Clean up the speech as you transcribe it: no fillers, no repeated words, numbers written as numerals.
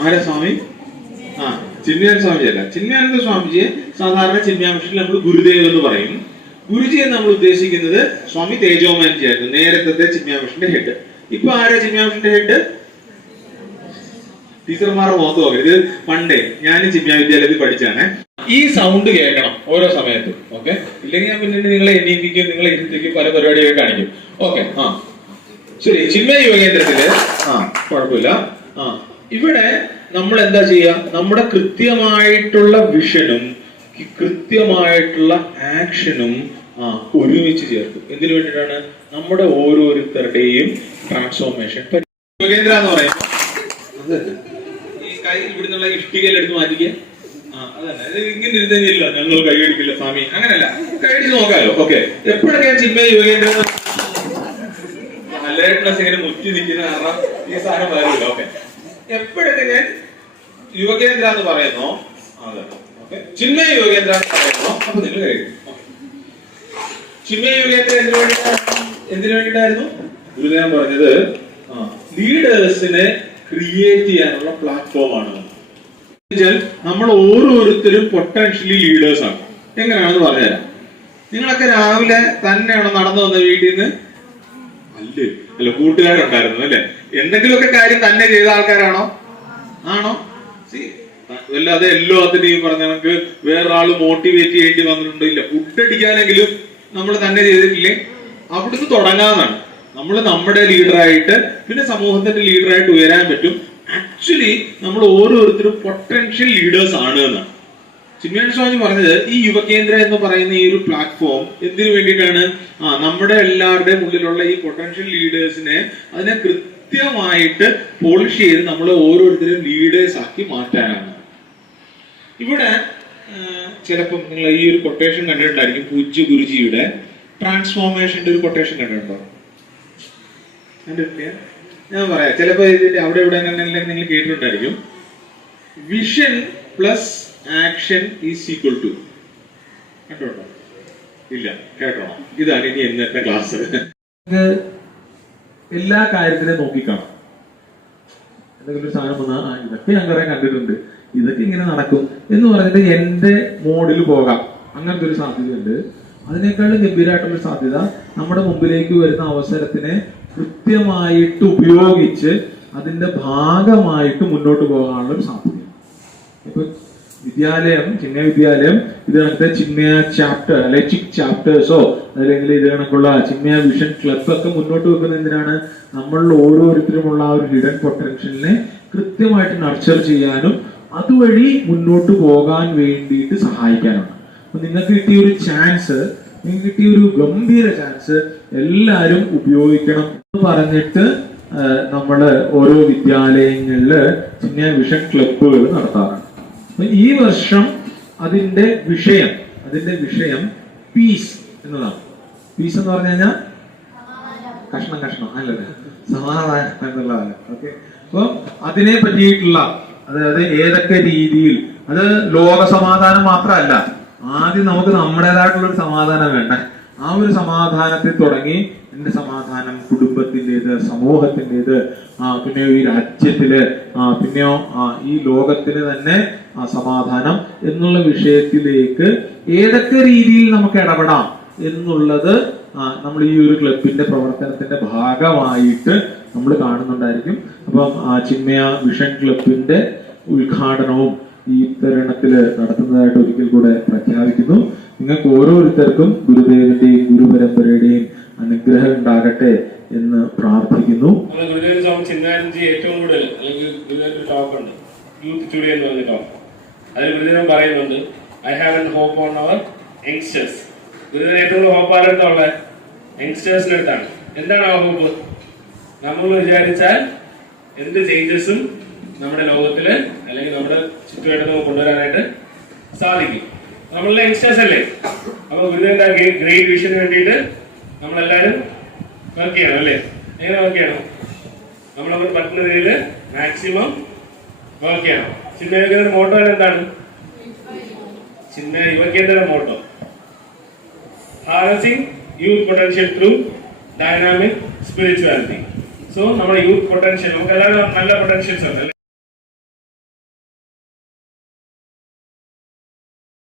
ആരാ സ്വാമി? ചിന്മയാനന്ദ സ്വാമിജിയല്ല. ചിന്മയാനന്ദ സ്വാമിജിയെ സാധാരണ ചിന്മയ മിഷനിൽ നമ്മൾ ഗുരുദേവ് എന്ന് പറയും. ഗുരുജിയെ നമ്മൾ ഉദ്ദേശിക്കുന്നത് സ്വാമി തേജോമാൻജി ആയിരുന്നു, നേരത്തെ ചിന്മയ മിഷന്റെ ഹെഡ്. ഇപ്പൊ ആരാ ചിന്മയ മിഷന്റെ ഹെഡ്? ടീച്ചർമാരുടെ മുഖത്ത് പോകരുത്. പണ്ടേ ഞാൻ ചിന്മയ വിദ്യാലയത്തിൽ പഠിച്ചാണ്. ഈ സൗണ്ട് കേൾക്കണം ഓരോ സമയത്തും. ഓക്കെ, ഇല്ലെങ്കിൽ ഞാൻ പിന്നീട് നിങ്ങളെ എണ്ണീപ്പിക്കും, നിങ്ങളെ ഇരുത്തിക്കും, പല പരിപാടിയൊക്കെ കാണിക്കും. ഓക്കെ, ശരി. ചിന്മയ യോഗേന്ദ്രത്തില് കുഴപ്പമില്ല. ഇവിടെ നമ്മൾ എന്താ ചെയ്യുക? നമ്മുടെ കൃത്യമായിട്ടുള്ള വിഷനും കൃത്യമായിട്ടുള്ള ആക്ഷനും ഒരുമിച്ച് ചേർക്കും. എന്തിനു വേണ്ടിയിട്ടാണ്? നമ്മുടെ ഓരോരുത്തരുടെയും ട്രാൻസ്ഫോർമേഷൻ. യോഗേന്ദ്ര എന്ന് പറയുമ്പോൾ ഈ കൈ ഇവിടുന്നുള്ള ഇഷ്ടികയിലെടുത്ത് മാറ്റിക്കുക. അതന്നെ, ഇങ്ങനെ ഇരുന്നില്ല ഞങ്ങൾ കൈയടിക്കില്ല സ്വാമി, അങ്ങനല്ല, കൈയടിച്ച് നോക്കാലോ. ഓക്കെ, എപ്പോഴൊക്കെ ഞാൻ ചിന്മയ യോഗേന്ദ്ര അലേർട്ട്നെസ് ഇങ്ങനെ മുറ്റി നിൽക്കുന്ന കാരണം ഈ സാധനം വരില്ല. ഓക്കെ, എപ്പോഴൊക്കെ ഞാൻ യോഗേന്ദ്ര എന്ന് പറയുന്നോ, അതെ, ഓക്കെ, ചിന്മയ യോഗേന്ദ്ര എന്ന് പറയുന്നോ, അപ്പൊ നിങ്ങൾ കഴിക്കും. ചിന്മയ യോഗേന്ദ്ര എന്തിനു വേണ്ടിയിട്ടായിരുന്നു? ഗുരുദേവൻ പറഞ്ഞത് ലീഡേഴ്സിനെ ക്രിയേറ്റ് ചെയ്യാനുള്ള പ്ലാറ്റ്ഫോമാണ്. നമ്മൾ ഓരോരുത്തരും പൊട്ടൻഷ്യലി ലീഡേഴ്സ് ആണ്. എങ്ങനെയാണെന്ന് പറഞ്ഞുതരാം. നിങ്ങളൊക്കെ രാവിലെ തന്നെയാണോ നടന്നു വന്ന വീട്ടിൽ നിന്ന്? അല്ല, കൂട്ടുകാരുണ്ടായിരുന്നു അല്ലെ? എന്തെങ്കിലുമൊക്കെ കാര്യം തന്നെ ചെയ്ത ആൾക്കാരാണോ? ആണോ? അല്ലാതെ എല്ലാത്തിനും ഈ പറഞ്ഞ കണക്ക് വേറൊരാള് മോട്ടിവേറ്റ് ചെയ്യേണ്ടി വന്നിട്ടുണ്ടോ? ഇല്ല. ഫുഡ് അടിക്കാനെങ്കിലും നമ്മൾ തന്നെ ചെയ്തിട്ടില്ലേ? അവിടുന്ന് തുടങ്ങാന്നാണ്. നമ്മൾ നമ്മുടെ ലീഡറായിട്ട് പിന്നെ സമൂഹത്തിന്റെ ലീഡറായിട്ട് ഉയരാൻ പറ്റും. ആക്ച്വലി നമ്മൾ ഓരോരുത്തരും പൊട്ടൻഷ്യൽ ലീഡേഴ്സ് ആണ് എന്നാണ് ചിന്മയാനന്ദ സ്വാമി പറഞ്ഞത്. ഈ യുവകേന്ദ്ര എന്ന് പറയുന്ന ഈ ഒരു പ്ലാറ്റ്ഫോം എന്തിനു വേണ്ടിയിട്ടാണ്? നമ്മുടെ എല്ലാവരുടെയും ഉള്ളിലുള്ള ഈ പൊട്ടൻഷ്യൽ ലീഡേഴ്സിനെ അതിനെ കൃത്യമായിട്ട് പോളിഷ് ചെയ്ത് നമ്മളെ ഓരോരുത്തരും ലീഡേഴ്സ് ആക്കി മാറ്റാനാണ്. ഇവിടെ ചിലപ്പം നിങ്ങൾ ഈ ഒരു കൊട്ടേഷൻ കണ്ടിട്ടുണ്ടായിരിക്കും. പൂജ്യ ഗുരുജിയുടെ ട്രാൻസ്ഫോർമേഷന്റെ ഒരു കൊട്ടേഷൻ കണ്ടിട്ടുണ്ടോ? കണ്ടിട്ടില്ല? ഞാൻ പറയാം. ചിലപ്പോ ഇതിന്റെ അവിടെ ഇവിടെ നിങ്ങൾ കേട്ടിട്ടുണ്ടായിരിക്കും. Vision plus action is equal to. കണ്ടോട്ടോ? ഇല്ല, കേട്ടോ? ഇതാണ് ഇനി ഇന്നത്തെ ക്ലാസ്. എല്ലാ കാര്യത്തിനും നോക്കിക്കാണാം. എന്തെങ്കിലും ഒരു സാധനം വന്നാൽ ഇതൊക്കെ ഞാൻ കുറെ കണ്ടിട്ടുണ്ട്, ഇതൊക്കെ ഇങ്ങനെ നടക്കും എന്ന് പറഞ്ഞിട്ട് എന്റെ മോഡിൽ പോകാം. അങ്ങനത്തെ ഒരു സാധ്യതയുണ്ട്. അതിനേക്കാളും ഗംഭീരമായിട്ടുള്ള സാധ്യത നമ്മുടെ മുമ്പിലേക്ക് വരുന്ന അവസരത്തിനെ കൃത്യമായിട്ട് ഉപയോഗിച്ച് അതിന്റെ ഭാഗമായിട്ട് മുന്നോട്ട് പോകാനുള്ള ഒരു സാധ്യത. ഇപ്പൊ വിദ്യാലയം, ചിന്മയ വിദ്യാലയം ഇത് കണക്കത്തെ ചിന്മയ ചാപ്റ്റർ അല്ലെ ചിക് ചാപ്റ്റേഴ്സോ അല്ലെങ്കിൽ ഇത് കണക്കുള്ള ചിന്മയ വിഷൻ ക്ലബ് ഒക്കെ മുന്നോട്ട് വെക്കുന്ന എന്തിനാണ്? നമ്മളിൽ ഓരോരുത്തരുമുള്ള ആ ഒരു ഹിഡൻ പൊട്ടൻഷ്യലിനെ കൃത്യമായിട്ട് നർച്ചർ ചെയ്യാനും അതുവഴി മുന്നോട്ട് പോകാൻ വേണ്ടിയിട്ട് സഹായിക്കാനാണ്. അപ്പൊ നിങ്ങൾക്ക് കിട്ടിയ ഒരു ചാൻസ്, നിങ്ങൾക്ക് കിട്ടിയ ഒരു ഗംഭീര ചാൻസ് എല്ലാവരും ഉപയോഗിക്കണം എന്ന് പറഞ്ഞിട്ട് നമ്മള് ഓരോ വിദ്യാലയങ്ങളില് ചിന്മയ വിഷൻ ക്ലബുകൾ നടത്താറുണ്ട്. ഈ വർഷം അതിന്റെ വിഷയം പീസ് എന്നതാണ്. പീസ് എന്ന് പറഞ്ഞു കഴിഞ്ഞാൽ കഷ്ണം അല്ലല്ലേ, സമാധാനം എന്നുള്ളതാണ്. ഓക്കെ, അപ്പൊ അതിനെ പറ്റിയിട്ടുള്ള, അതായത് ഏതൊക്കെ രീതിയിൽ, അത് ലോക സമാധാനം മാത്രമല്ല, ആദ്യം നമുക്ക് നമ്മുടേതായിട്ടുള്ള ഒരു സമാധാനം വേണ്ട. ആ ഒരു സമാധാനത്തിൽ തുടങ്ങി എന്റെ സമാധാനം കുടുംബത്തിൻ്റെത്, സമൂഹത്തിൻ്റെത്, പിന്നെ ഈ രാജ്യത്തില്, പിന്നെയോ ഈ ലോകത്തിന് തന്നെ സമാധാനം എന്നുള്ള വിഷയത്തിലേക്ക് ഏതൊക്കെ രീതിയിൽ നമുക്ക് ഇടപെടാം എന്നുള്ളത് നമ്മൾ ഈ ഒരു ക്ലബിന്റെ പ്രവർത്തനത്തിന്റെ ഭാഗമായിട്ട് നമ്മൾ കാണുന്നുണ്ടായിരിക്കും. അപ്പം ചിന്മയ വിഷൻ ക്ലബിന്റെ ഉദ്ഘാടനവും ഈ തരുണത്തില് നടത്തുന്നതായിട്ട് ഒരിക്കൽ കൂടെ പ്രഖ്യാപിക്കുന്നു. നിങ്ങൾക്ക് ഓരോരുത്തർക്കും ഗുരുദേവന്റെയും ഗുരുപരമ്പരയുടെയും അനുഗ്രഹം ഉണ്ടാകട്ടെ എന്ന് പ്രാർത്ഥിക്കുന്നു. ചിന്മയാനന്ദജി ഏറ്റവും കൂടുതൽ അല്ലെങ്കിൽ ടോക്ക് ഉണ്ട്, യൂത്ത് സ്റ്റുഡിയോ എന്ന് പറഞ്ഞ ടോക്ക്. അതിൽ ഗുരുദേവൻ പറയുന്നുണ്ട്, I have an hope on our youngsters. ഗുരുദേവൻ ഏറ്റവും കൂടുതൽ ഹോപ്പ് ആരെടുത്തുള്ള യങ്സ്റ്റേഴ്സിന്റെ അടുത്താണ്. എന്താണ് ആ ഹോപ്പ്? നമ്മൾ വിചാരിച്ചാൽ എന്ത് ചേഞ്ചസും നമ്മുടെ ലോകത്തില് അല്ലെങ്കിൽ നമ്മുടെ ചുറ്റുവട്ടത്ത് കൊണ്ടുവരാനായിട്ട് സാധിക്കും. നമ്മളുടെ യങ്സ്റ്റേഴ്സ് അല്ലേ? അപ്പൊ ഗുരുദേവന്റെ ഗ്രേറ്റ് വിഷന് വേണ്ടിയിട്ട് നമ്മളെല്ലാരും വർക്ക് ചെയ്യണം അല്ലേ? എങ്ങനെ വർക്ക് ചെയ്യണം? നമ്മളവർ പറ്റുന്ന രീതിയിൽ മാക്സിമം വർക്ക് ചെയ്യണം. ചിന്മയ യുവകേന്ദ്ര മോട്ടോ എന്താണ്? Chinmaya Yuvakendra motto harnessing youth potential through dynamic spirituality. So നമ്മുടെ യൂത്ത് പൊട്ടൻഷ്യൽ, നമുക്ക് എല്ലാവരും നല്ല പൊട്ടൻഷ്യൽസ് ഉണ്ട്.